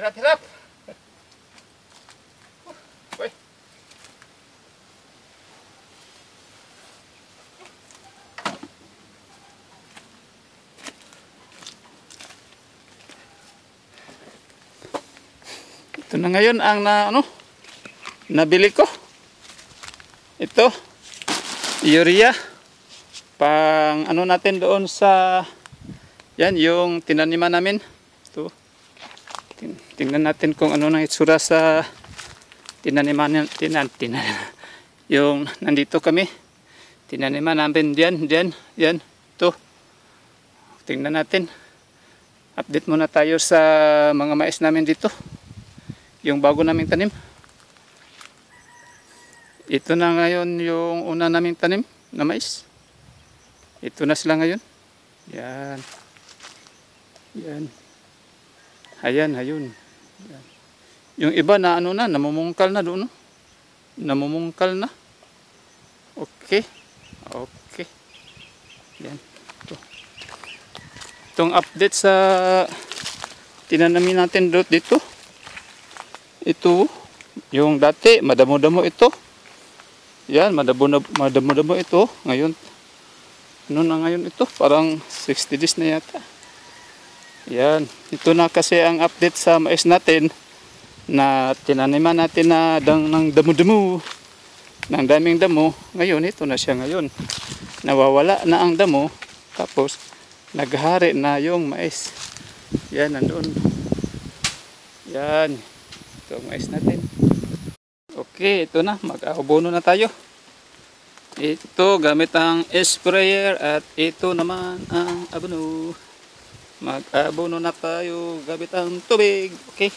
Hirap, hirap. Uy. Ito na ngayon ang nabili ko. Ito, urea. Pang natin doon sa yan yung tinaniman namin. Ito. Tingnan natin kung ano nang itsura sa tinaniman yung nandito kami. Tinaniman namin diyan. Ito. Tingnan natin. Update muna tayo sa mga mais namin dito. Yung bago naming tanim. Ito na ngayon yung una naming tanim na mais. Ito na sila ngayon. Yan. Ayan. Yan. Yung iba na namumungkal na doon. Namumungkal na. Okay. Yan. Ito. Itong update sa tinanamin natin dito. Ito. Yung dati, madamo-damo ito. Yan, madamo-damo ito. Ngayon, ngayon ito? Parang 60 days na yata. Yan. Ito na kasi ang update sa mais natin na tinaniman natin na ng damo-damo. Ng daming damo. Ngayon, ito na siya ngayon. Nawawala na ang damo. Tapos, naghari na yung mais. Yan, nandoon. Yan. Ito ang mais natin. Okay, ito na. Mag-abono na tayo. Ito, gamit ang sprayer at ito naman ang abono. Mag-abono na tayo gamit ang tubig. Okay.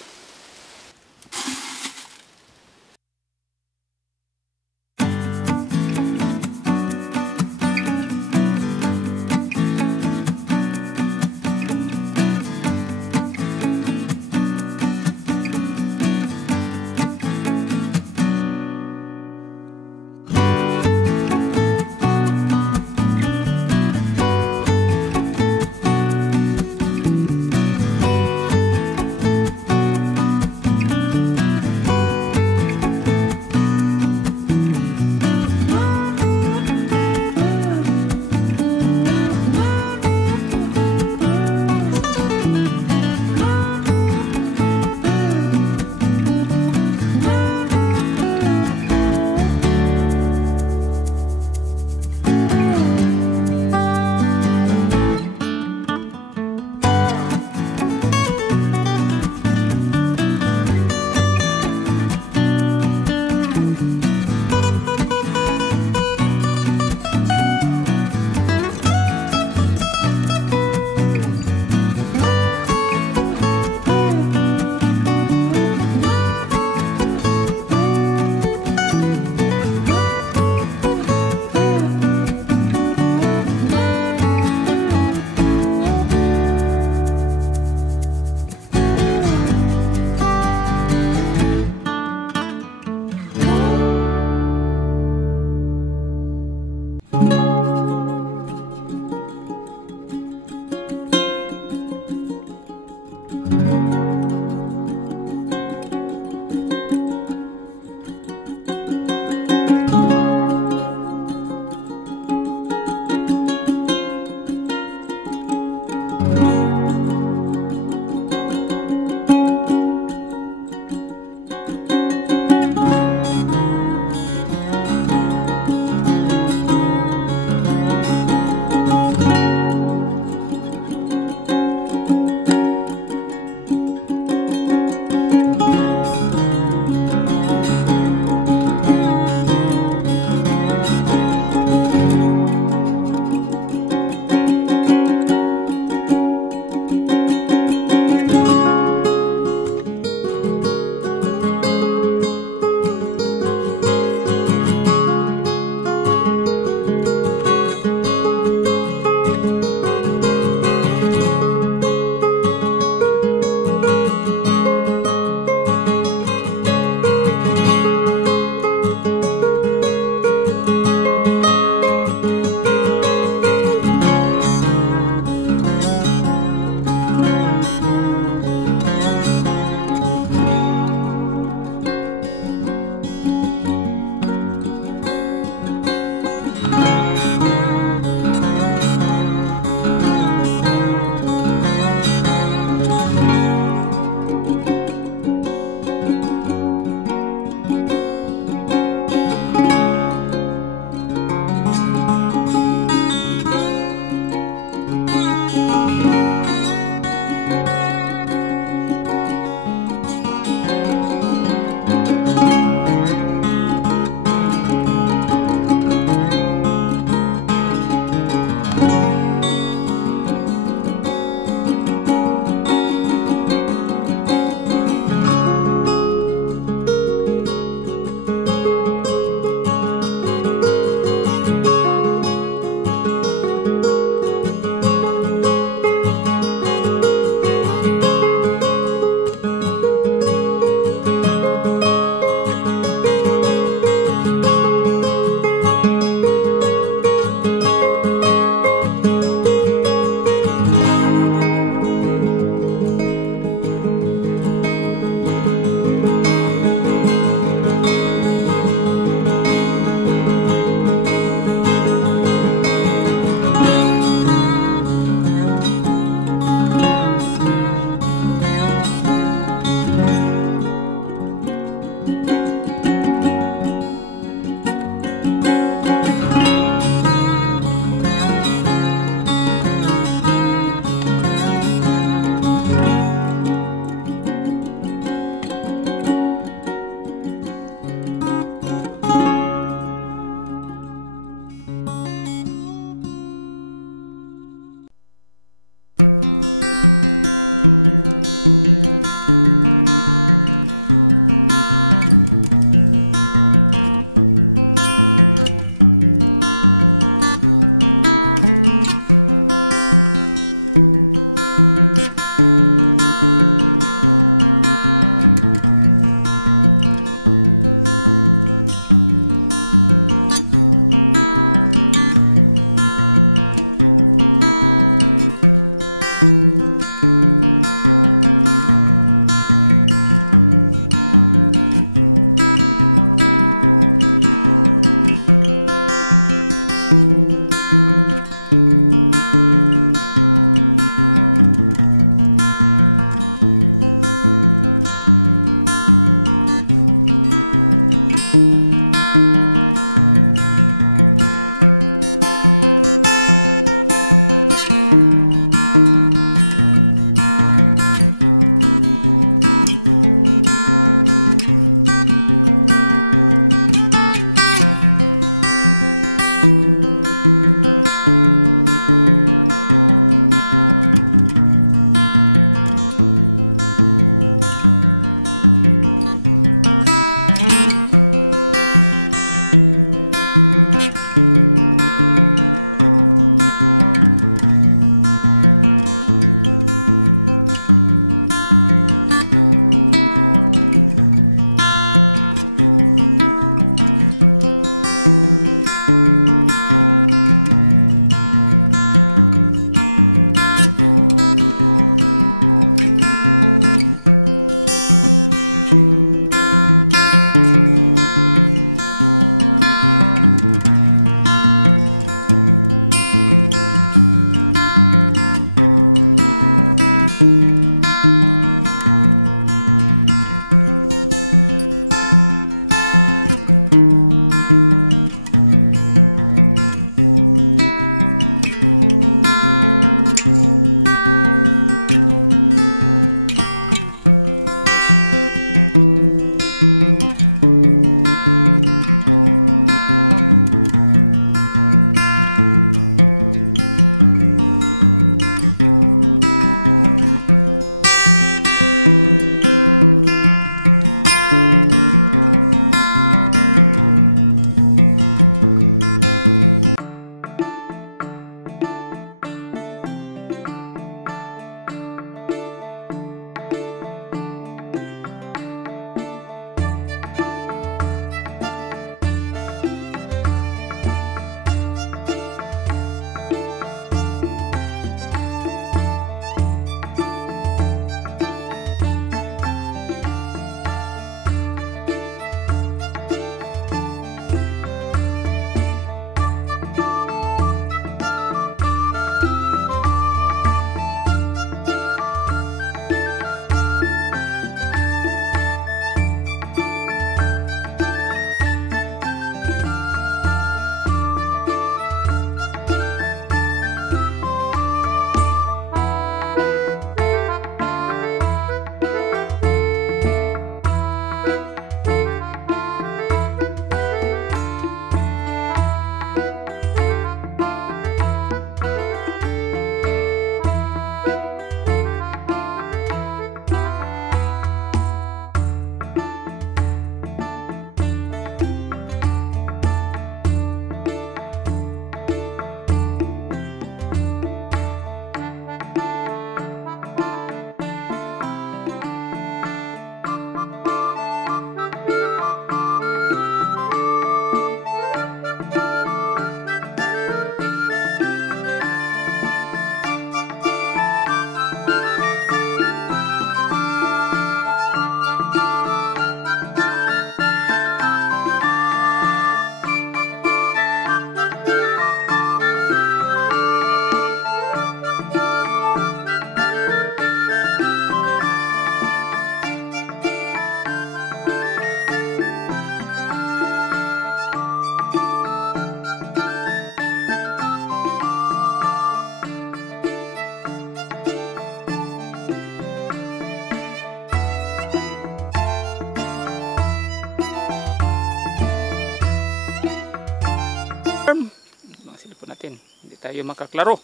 tayo makaklaro.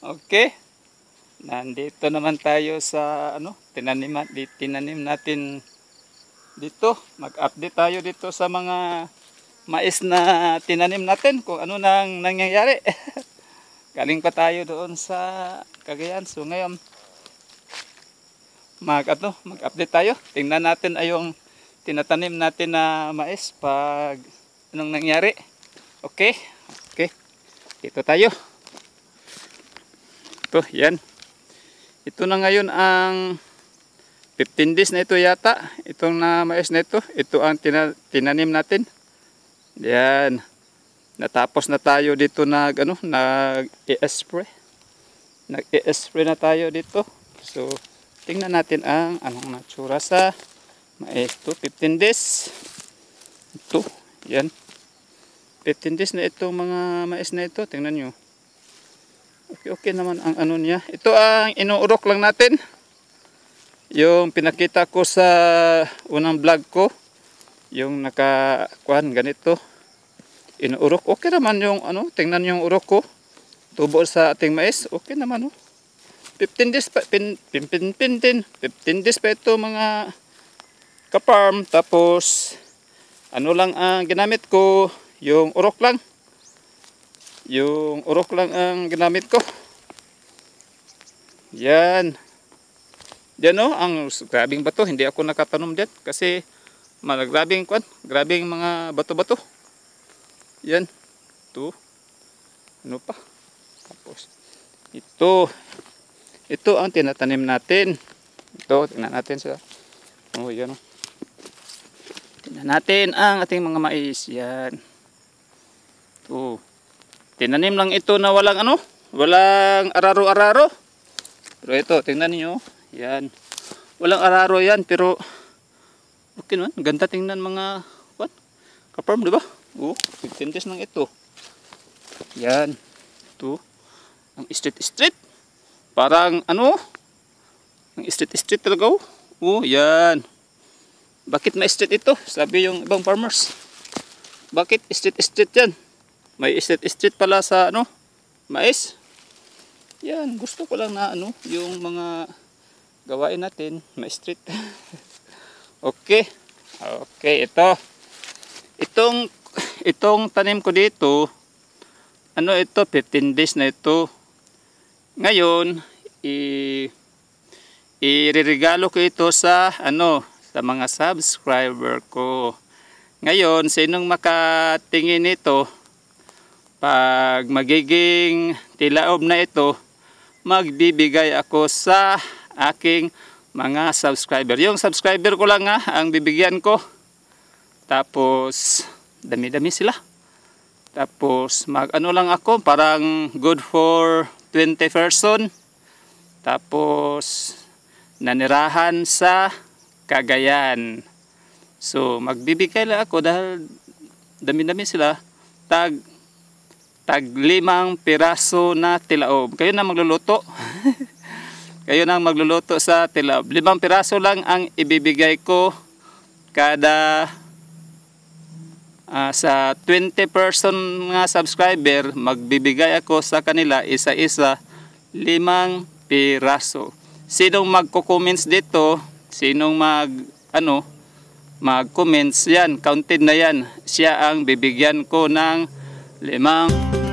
Okay. Nandito naman tayo sa tinanim natin dito. Mag-update tayo dito sa mga mais na tinanim natin kung ano nang nangyayari. Galing pa tayo doon sa Cagayan. So ngayon mag-update tayo. Tingnan natin ay yung tinatanim natin na mais pag anong nangyari. Okay. Dito tayo. Ito, yan. Ito na ngayon ang 15 days na ito yata. Itong na mais na ito. Ito ang tinanim natin. Yan. Natapos na tayo dito nag-i-spray. Nag-i-spray na tayo dito. So, tingnan natin ang anong natsura sa mais. Ito, 15 days. Ito, yan. 15 days na itong mga mais na ito. Tingnan nyo. Okay naman ang ano niya. Ito ang inuurok lang natin. Yung pinakita ko sa unang vlog ko. Yung nakakuhan ganito. Inuurok. Okay naman yung tingnan yung urok ko. Tubo sa ating mais. Okay naman 15 days pa. 15 days pa ito mga kaparm. Tapos ano lang ang ginamit ko. Yung urok lang. Yung urok lang ang ginamit ko. Yan. Yan ang grabing bato. Hindi ako nakatanom dyan. Kasi grabing mga bato-bato. Yan. Ito. Ano pa? Tapos ito ang tinatanim natin. Ito, tingnan natin sa yan tingnan natin ang ating mga mais. Yan. Ito. Tinanim lang ito na walang walang araro-araro. Pero ito, tingnan niyo. Yan. Walang araro yan, pero okay naman. Ganda tingnan mga kaparm, di ba? 15 days lang ito. Yan. Ito. Ang street. Parang ang street talaga. Yan. Bakit may street ito? Sabi yung ibang farmers. Bakit street yan? May street pala sa mais. Yan, gusto ko lang na yung mga gawain natin, may street. Okay, ito. Itong tanim ko dito, ito 15 days na ito. Ngayon, ireregalo ko ito sa sa mga subscriber ko. Ngayon, sinong makatingin nito, pag magiging tilaob na ito, magbibigay ako sa aking mga subscriber. Yung subscriber ko lang ang bibigyan ko. Tapos dami-dami sila. Tapos lang ako, parang good for 20 person. Tapos nanirahan sa Cagayan. So magbibigay lang ako dahil dami-dami sila. Tag 5 piraso na tilaob. Kayo na magluluto. Kayo na magluluto sa tilaob. 5 piraso lang ang ibibigay ko kada sa 20 person nga subscriber. Magbibigay ako sa kanila isa-isa 5 piraso. Sinong magko-comments dito, sinong mag-comments, yan, counted na yan. Siya ang bibigyan ko ng 5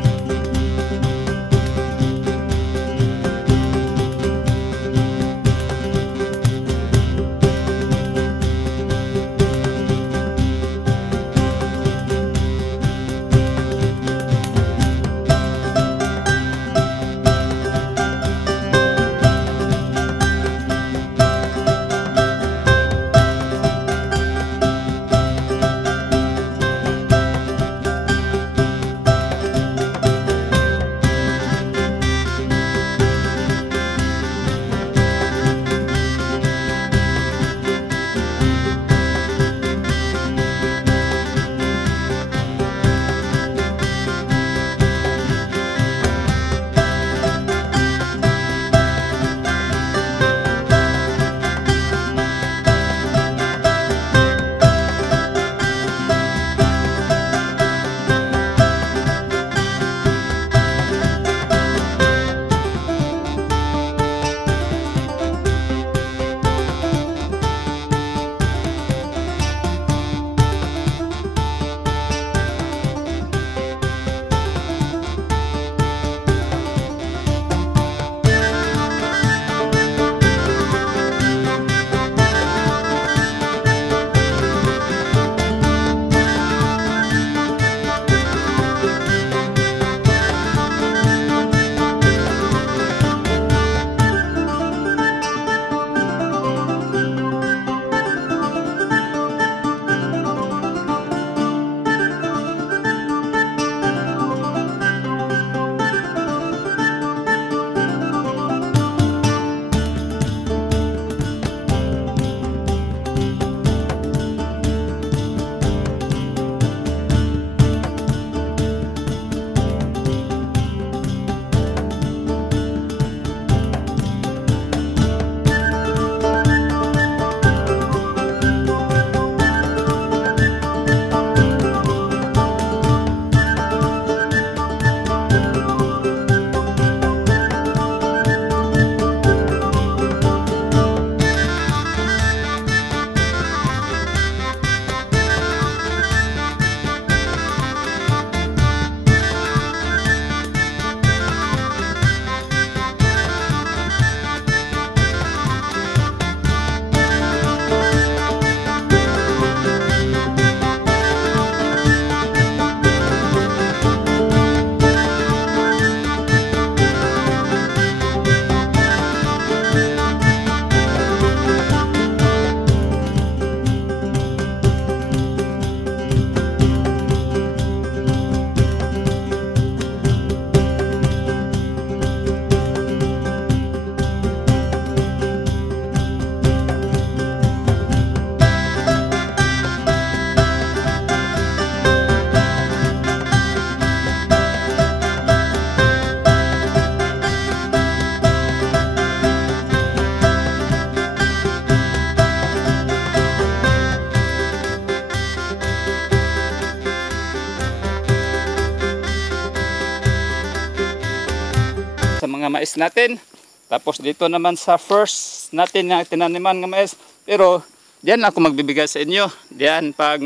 mga mais natin. Tapos dito naman sa first natin na tinaniman ng mais. Pero diyan ako magbibigay sa inyo. Diyan pag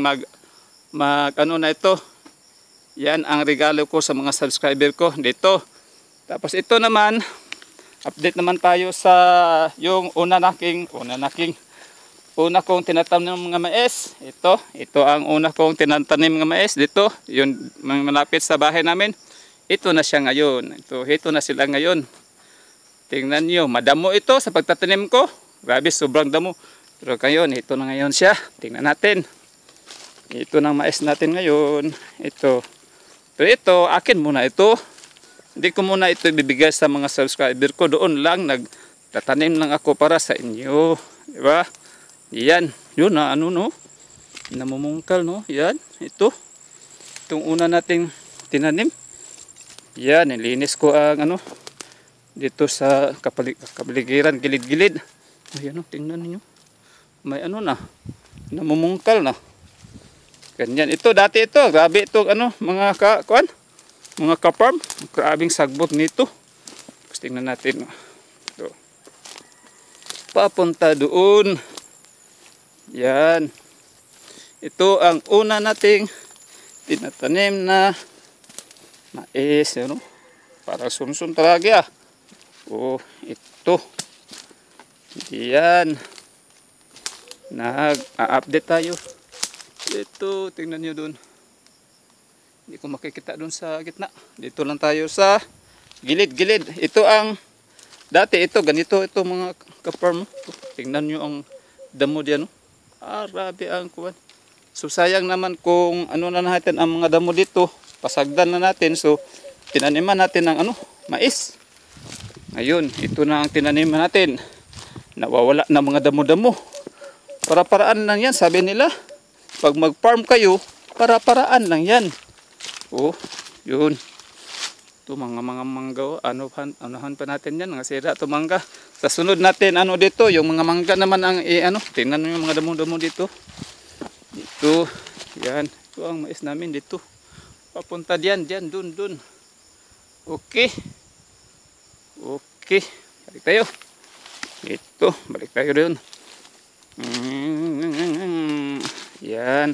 ano na ito. Yan ang regalo ko sa mga subscriber ko dito. Tapos ito naman, update naman tayo sa yung una kong tinatanim ng mga mais. Ito ang una kong tinatanim ng mais dito. Yung malapit sa bahay namin. Ito na siya ngayon. Ito na sila ngayon. Tingnan nyo, madamo ito sa pagtatanim ko. Grabe, sobrang damo. Pero ngayon, ito na ngayon siya. Tingnan natin. Ito ng mais natin ngayon. Ito. Pero ito, akin muna ito. Hindi ko muna ito ibibigay sa mga subscriber ko. Doon lang, nagtatanim lang ako para sa inyo. Diba? Yan. Yun na, ano no? Namumungkal no? Yan. Ito. Itong una nating tinanim. Yan. Nilinis ko ang ano. Dito sa kapaligiran, gilid-gilid. Ayan o, tingnan niyo. May ano na. Namumungkal na. Ganyan. Ito, dati ito. Grabe ito, ano, mga mga ka-farm. Grabing sagbot nito. Tapos tingnan natin. Ito. Papunta doon. Yan. Ito ang una nating tinatanim na mais. Ano? Para sunsun talaga. Oh, ito. Yan. Nag-update tayo. Ito, tingnan nyo dun. Hindi ko makikita dun sa gitna. Dito lang tayo sa gilid-gilid. Ito ang, dati ito, ganito ito mga ka-farm. Tingnan nyo ang damo diyan. Grabe ang kuwan. So sayang naman kung ano na natin ang mga damo dito. Pasagdan na natin. So tinaniman natin ng ano, mais. Ngayon, ito na ang tinaniman natin. Nawawala na mga damo-damo. Para-paraan lang yan, sabi nila. Pag mag-farm kayo, para-paraan lang yan. Oh, yun. Ito mga mangga. Anuhan pa natin yan. Mga sira ito mangga. Sa sunod natin, ano dito, yung mga mangga naman ang tingnan nyo yung mga damo-damo dito. Dito, yan. Ito ang mais namin dito. Papunta diyan, dun. Okay. Okay. Balik tayo. Ito, balik tayo dun. Yan.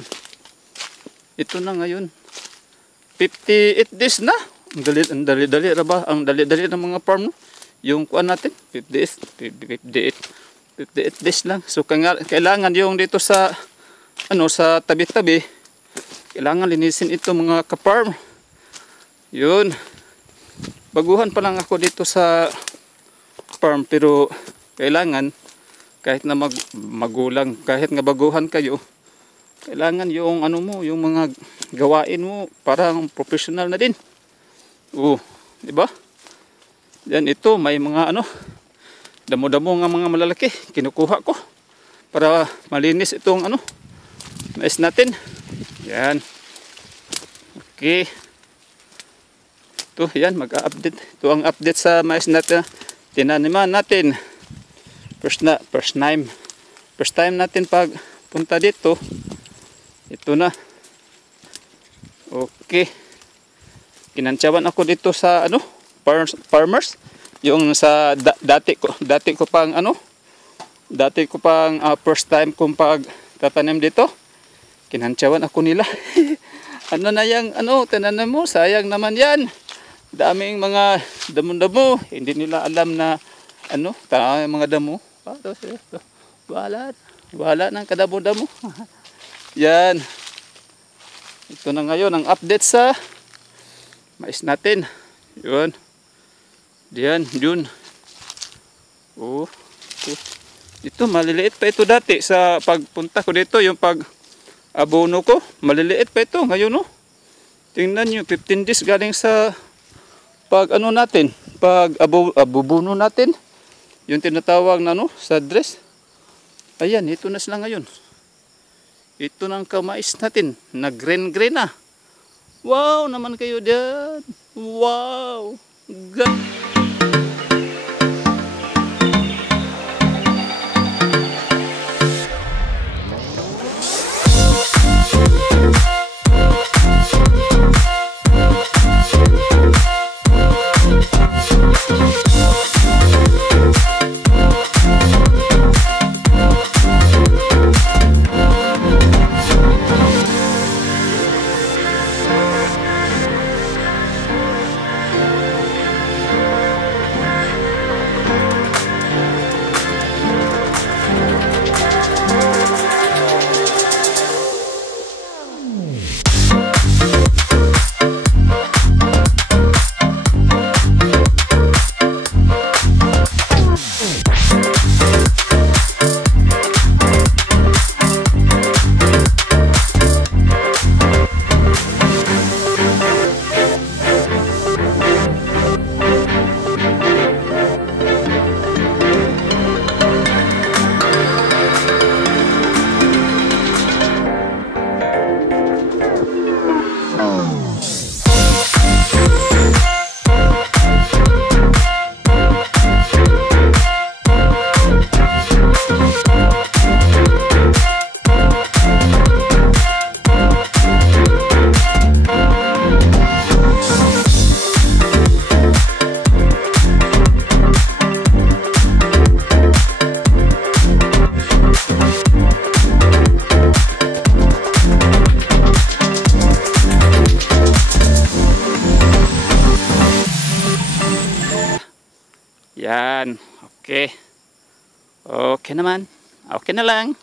Ito na ngayon. 58 days na. Ang dali-dali ba? Ang dali-dali ng mga farm, no? Yung kuan natin, 58 days lang. So kailangan yung dito sa sa tabi-tabi, kailangan linisin ito mga ka-farm. Yun. Baguhan pa lang ako dito sa farm, pero kailangan kahit na magulang, kahit nga baguhan kayo, kailangan yung yung mga gawain mo parang professional na din. Di ba? Yan, ito may mga damo-damo nga mga malalaki kinukuha ko para malinis itong mais natin. Yan. Okay. Ito, yan, mag-update. Ito ang update sa mais natin. Tinaniman natin. First time natin pag punta dito. Ito na. Okay. Kinantsawan ako dito sa farmers. Yung sa dati ko pang first time kong pag tatanim dito. Kinantsawan ako nila. Ano na yang tinanim mo? Sayang naman yan. Daming mga damo-damo. Hindi nila alam na mga damo. Wala ng kadamo-damo. Yan. Ito na ngayon ang update sa mais natin. Yun. Diyan, yun. Ito, maliliit pa ito dati. Sa pagpunta ko dito, yung pag-abono ko, maliliit pa ito. Ngayon, tingnan nyo, 15 days galing sa natin, pag-abubuno natin. Yung tinatawag na sa dress. Ayan, ito na sila ngayon. Ito ng kamais natin. Nag-green-green na. Wow naman kayo dyan. Wow. Ganda. Yan. Okay. Okay naman. Okay na lang.